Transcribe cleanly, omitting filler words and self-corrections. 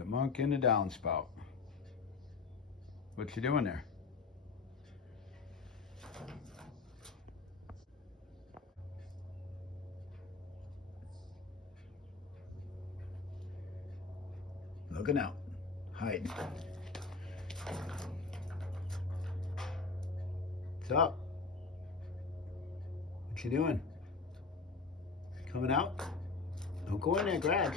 Chipmunk in the downspout. What you doing there? Looking out, hiding. What's up? What you doing? Coming out? Don't go in there, Greg.